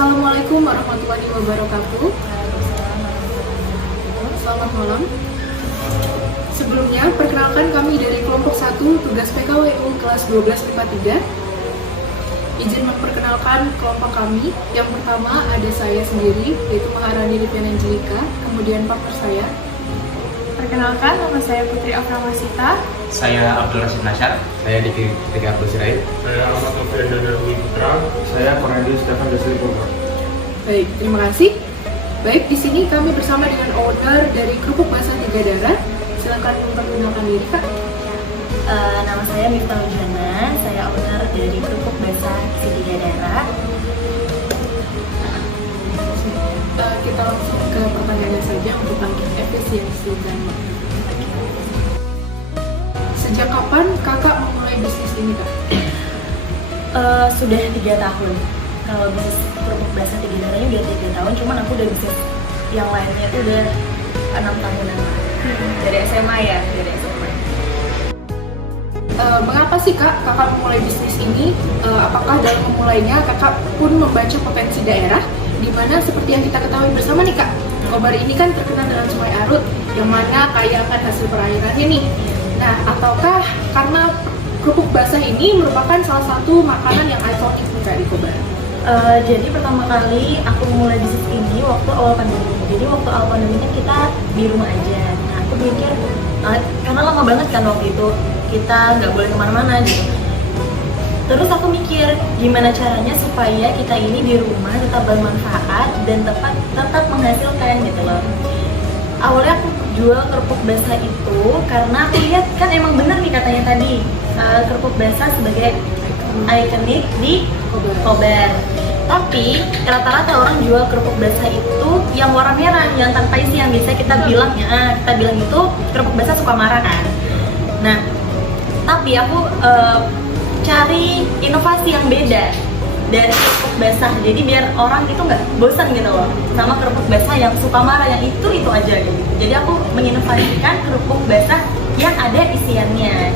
Assalamualaikum warahmatullahi wabarakatuh. Selamat malam. Sebelumnya, perkenalkan kami dari kelompok 1 tugas PKWU kelas 1253. Izin memperkenalkan kelompok kami. Yang pertama ada saya sendiri, yaitu Maharani Lipian Angelika, kemudian partner saya. Perkenalkan, nama saya Putri Aframasita. Saya Abdul Rashid Nasyar. Saya Diki Tiga Abdul Sirait. Saya Ahmad Novian Danarwi Putra. Saya Cornelius Stefan Desli Purba. Baik, terima kasih. Baik, di sini kami bersama dengan owner dari Kerupuk Basah Tiga Darah. Silakan memperkenalkan diri, Kak. Nama saya Miftah Ujana, saya owner dari Kerupuk Basah Tiga Darah. Kita langsung ke pertanyaannya saja untuk tangkap efisiensi dan waktu. Sejak kapan kakak memulai bisnis ini, Kak? Sudah 3 tahun. Kalau bisnis Kerupuk Basah Tiga Darahnya udah 3 tahun, cuman aku udah bisnis yang lainnya itu udah 6 tahunan dari SMA ya, dari SMA. Mengapa sih kakak memulai bisnis ini? Apakah dalam memulainya kakak pun membaca potensi daerah, di mana seperti yang kita ketahui bersama nih Kak, Kobar ini kan terkenal dengan Sungai Arut, yang mana kaya akan hasil perairannya nih. Nah, ataukah karena kerupuk basah ini merupakan salah satu makanan yang ikonik nih Kak di Kobar? Jadi pertama kali aku mulai bisnis ini waktu awal pandemi. Jadi waktu awal pandemi kan kita di rumah aja. Nah, aku mikir karena lama banget kan waktu itu kita nggak boleh kemana-mana gitu. Terus aku mikir gimana caranya supaya kita ini di rumah tetap bermanfaat dan tetap menghasilkan gitu loh. Awalnya aku jual kerupuk basah itu karena aku lihat kan emang bener nih katanya tadi kerupuk basah sebagai ikonik di Kobar. Tapi rata-rata orang jual kerupuk basah itu yang warna merah, yang tanpa isi, yang biasa kita bilang itu kerupuk basah Sukamara kan. Nah, tapi aku cari inovasi yang beda dari kerupuk basah, jadi biar orang itu nggak bosan gitu loh sama kerupuk basah yang Sukamara yang itu aja gitu. Jadi aku menginovasikan kerupuk basah yang ada isiannya.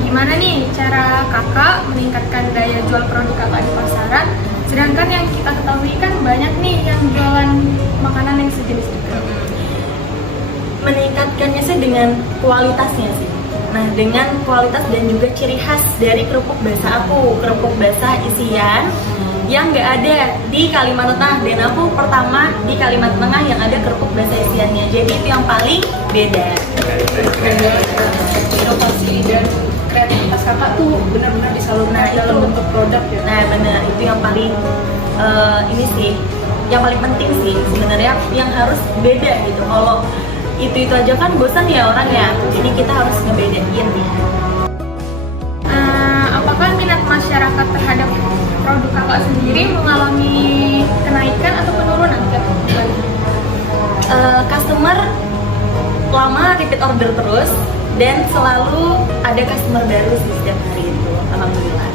Gimana nih cara kakak meningkatkan daya jual produk kakak di pasaran? Sedangkan yang kita ketahui kan banyak nih yang jualan makanan yang sejenis juga. Meningkatkannya sih dengan kualitasnya sih. Nah, dengan kualitas dan juga ciri khas dari kerupuk basah aku, kerupuk basah isian yang nggak ada di Kalimantan Tengah, dan aku pertama di Kalimantan Tengah yang ada kerupuk basah isiannya. Jadi itu yang paling beda. Inovasi dan kreativitas kakak tuh benar-benar disalurkan dalam bentuk produk ya. Nah, benar, itu yang paling ini sih, yang paling penting sih sebenarnya, yang harus beda gitu. Kalau itu aja kan bosan ya orang ya, jadi kita harus ngebedain nih. Apakah minat masyarakat terhadap produk kakak sendiri mengalami kenaikan atau penurunan? Customer lama repeat order terus, dan selalu ada customer baru sih setiap hari itu, alhamdulillah.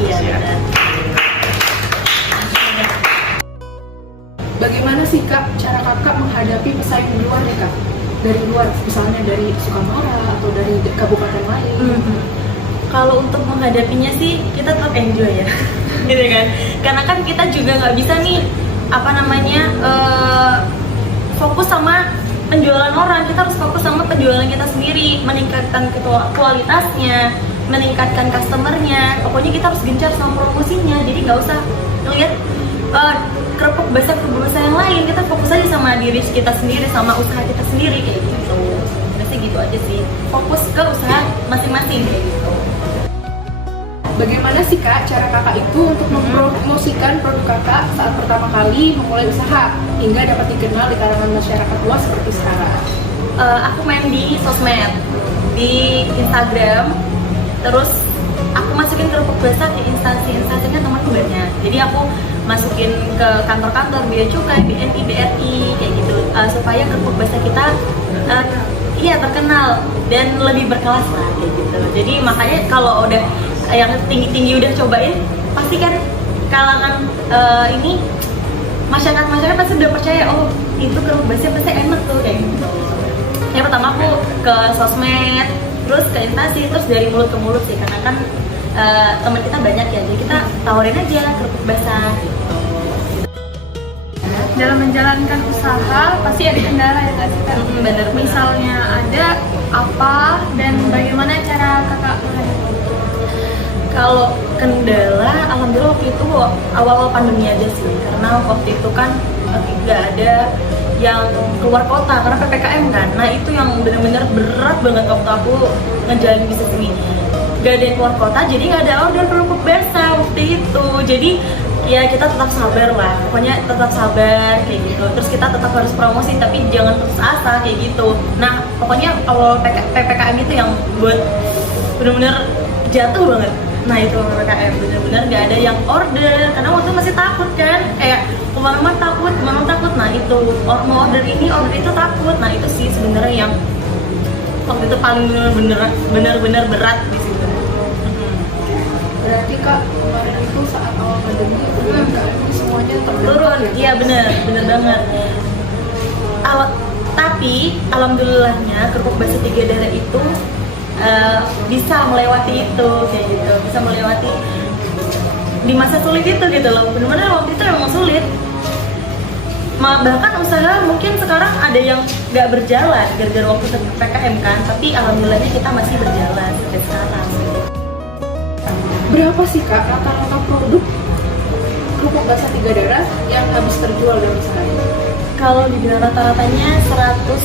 Iya, benar. Bagaimana sih Kak cara kakak menghadapi pesaing di luar nih Kak? Dari luar, misalnya dari Sukamara atau dari kabupaten lain. Kalau untuk menghadapinya sih kita tetap enjoy ya, gitu kan? Karena kan kita juga nggak bisa nih fokus sama penjualan orang. Kita harus fokus sama penjualan kita sendiri, meningkatkan kualitasnya, meningkatkan customernya. Pokoknya kita harus gencar sama promosinya. Jadi nggak usah ngeliat kerupuk basah yang lain, kita fokus aja sama diri kita sendiri, sama usaha kita sendiri kayak gitu. Biasanya gitu aja sih, fokus ke usaha masing-masing kayak gitu. Bagaimana sih Kak cara kakak itu untuk mempromosikan produk kakak saat pertama kali memulai usaha hingga dapat dikenal di kalangan masyarakat luas seperti sekarang? Aku main di sosmed, di Instagram, terus aku masukin kerupuk basah ke instansi-instansinya temanku banyak. Jadi aku masukin ke kantor-kantor bea cukai, BNI, BRI kayak gitu, supaya kerupuk basah kita terkenal dan lebih berkelas lah kayak gitu. Jadi makanya kalau udah yang tinggi-tinggi udah cobain, pasti kan kalangan ini masyarakat pasti udah percaya, oh itu kerupuk basah pasti enak tuh kayak gitu. Yang pertama aku ke sosmed, terus ke instansi, terus dari mulut ke mulut sih, karena kan teman kita banyak ya, jadi kita tawarin aja kerupuk basah. Dalam menjalankan usaha pasti ada kendala ya Kak Sita? Bener. Misalnya ada apa dan bagaimana cara kakak menghadapi? Kalau kendala, alhamdulillah waktu itu awal-awal pandemi aja sih, karena waktu itu kan nggak ada yang keluar kota karena PPKM kan. Nah itu yang bener-bener berat banget waktu aku ngejalanin bisnis ini. Gak ada yang keluar kota, jadi nggak ada order kerupuk basah waktu itu. Jadi ya kita tetap sabar lah, pokoknya tetap sabar kayak gitu. Terus kita tetap harus promosi, tapi jangan putus asa kayak gitu. Nah pokoknya awal PPKM itu yang buat bener-bener jatuh banget. Nah itu PPKM bener-bener gak ada yang order karena waktu itu masih takut kan, kayak kemana-mana takut. Nah itu mau order ini order itu takut. Nah itu sih sebenarnya yang waktu itu paling bener-bener berat di situ. Berarti Kak, kemarin itu saat awal pandemi semuanya Turun, iya bener banget. Tapi alhamdulillahnya kerupuk basah Tiga Darah itu bisa melewati itu kayak gitu, bisa melewati di masa sulit itu gitu loh. Bener-bener waktu itu emang sulit. Bahkan usaha mungkin sekarang ada yang nggak berjalan gara-gara waktu PPKM kan, tapi alhamdulillahnya kita masih berjalan sampai sekarang. Berapa sih Kak rata-rata produk kerupuk basah Tiga Darah yang habis terjual dalam sehari? Kalau dibilang rata-ratanya 100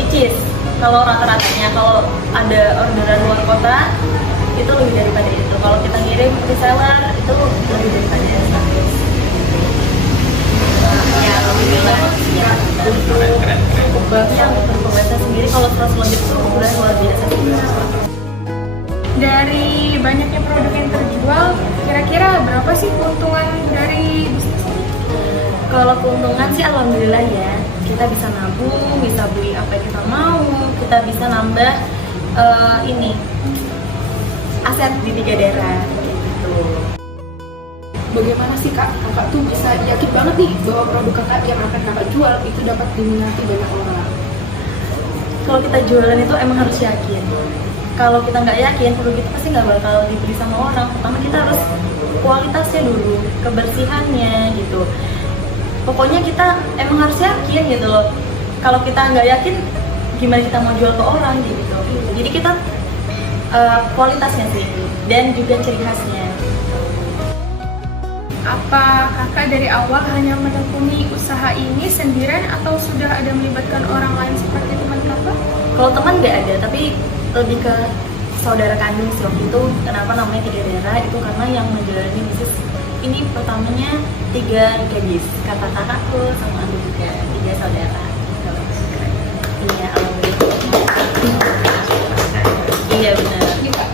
pieces. Kalau rata-ratanya, kalau ada orderan luar kota itu lebih daripada itu. Kalau kita ngirim reseller itu lebih daripada 100. Ya alhamdulillah. Ya untuk kerupuk basah sendiri kalau 100 lebih itu udah luar biasa. Dari banyaknya produk yang terjual, kira-kira berapa sih keuntungan dari bisnis ini? Kalau keuntungan sih alhamdulillah ya, kita bisa nabung, bisa beli apa yang kita mau, kita bisa nambah aset di Tiga Darah gitu. Bagaimana sih Kak, Kakak tuh bisa yakin banget nih bahwa produk Kakak yang akan Kakak jual itu dapat diminati banyak orang? Kalau kita jualan itu emang harus yakin. Kalau kita nggak yakin, produk kita pasti nggak bakal dibeli sama orang. Pertama kita harus kualitasnya dulu, kebersihannya gitu. Pokoknya kita emang harus yakin gitu loh. Kalau kita nggak yakin, gimana kita mau jual ke orang gitu. Jadi kita kualitasnya sih, dan juga ciri khasnya. Apa kakak dari awal hanya menekuni usaha ini sendirian atau sudah ada melibatkan orang lain seperti teman kakak? Kalau teman nggak ada, tapi lebih ke saudara kandung sih waktu itu. Kenapa namanya Tiga Darah? Itu karena yang menjalani bisnis ini pertamanya 3 gadis, kata kakakku sama aku juga, 3 saudara. Iya, alhamdulillah. Iya benar. Ini Kak,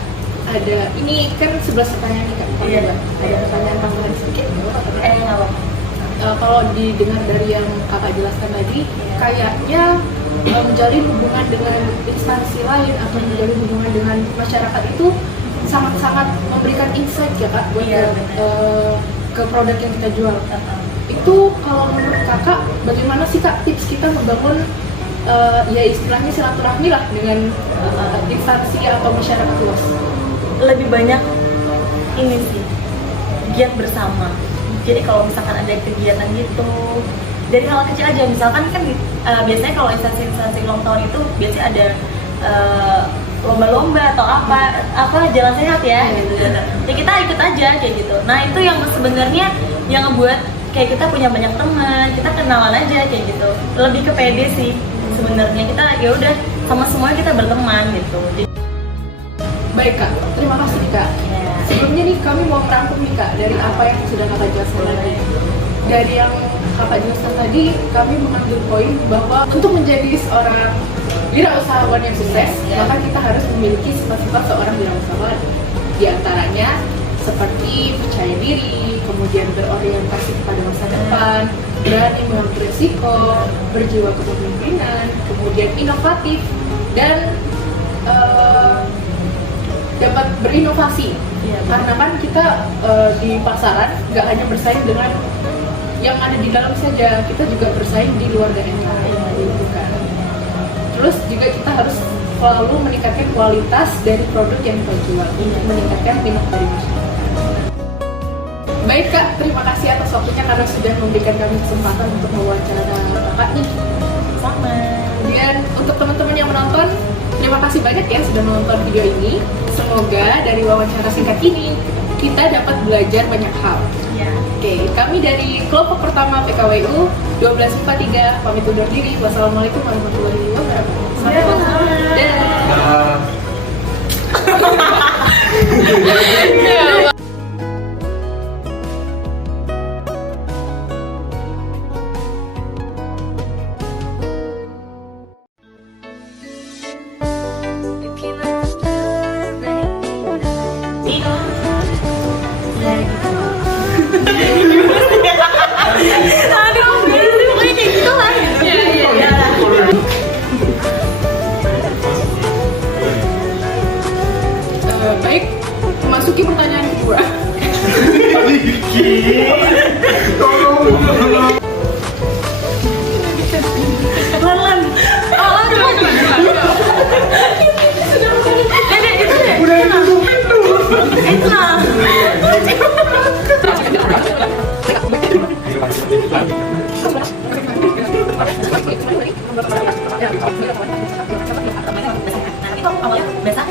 ini kan 11 pertanyaan nih Kak. Iya. Ada pertanyaan tambahan sedikit nggak apa-apa? Nggak apa-apa. Kalau didengar dari yang Kakak jelaskan tadi, kayaknya menjalin hubungan dengan instansi lain atau menjalin hubungan dengan masyarakat itu sangat-sangat memberikan insight ya Kak buat ke produk yang kita jual. Itu kalau menurut Kakak bagaimana sih Kak tips kita membangun ya istilahnya silaturahmi lah dengan instansi atau masyarakat luas? Lebih banyak ini sih, giat bersama. Jadi kalau misalkan ada kegiatan gitu, dari hal kecil aja, misalkan kan biasanya kalau instansi ulang tahun itu biasanya ada lomba-lomba atau apa jalan sehat ya gitu. Ya kita ikut aja kayak gitu. Nah itu yang sebenarnya yang ngebuat kayak kita punya banyak teman, kita kenalan aja kayak gitu. Lebih ke pede sih sebenarnya, kita ya udah sama semua kita berteman gitu. Baik Kak, terima kasih nih Kak. Ya. Sebelumnya nih kami mau merangkum nih Kak dari apa yang sudah Kakak jelaskan tadi. Dari yang Kakak jelaskan tadi, kami mengambil poin bahwa untuk menjadi seorang wirausahawan yang sukses, maka kita harus memiliki sifat-sifat seorang wirausahawan. Di antaranya seperti percaya diri, kemudian berorientasi kepada masa depan, berani mengambil risiko, berjiwa kepemimpinan, kemudian inovatif, dan dapat berinovasi. Ya, karena kan kita di pasaran nggak hanya bersaing dengan yang ada di dalam saja, kita juga bersaing di luar daerah gitu kan. Terus juga kita harus selalu meningkatkan kualitas dari produk yang kita jual untuk meningkatkan minat dari masyarakat. Baik Kak, terima kasih atas waktunya karena sudah memberikan kami kesempatan untuk mewawancara Kakak nih. Sama. Dan untuk teman-teman yang menonton, terima kasih banyak ya sudah menonton video ini. Semoga dari wawancara singkat ini kita dapat belajar banyak hal. Ya. Oke, kami dari kelompok pertama PKWU 1243 pamit undur diri. Wassalamualaikum warahmatullahi wabarakatuh. Sampai jumpa. Dah. Baik, masuki pertanyaan kedua. Lan. Itu awalnya biasa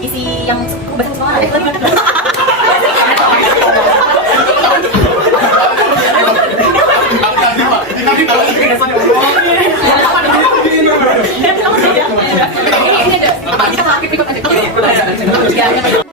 isi yang bahasa sekolah ada lebih Ini ada. Kita ikut aja.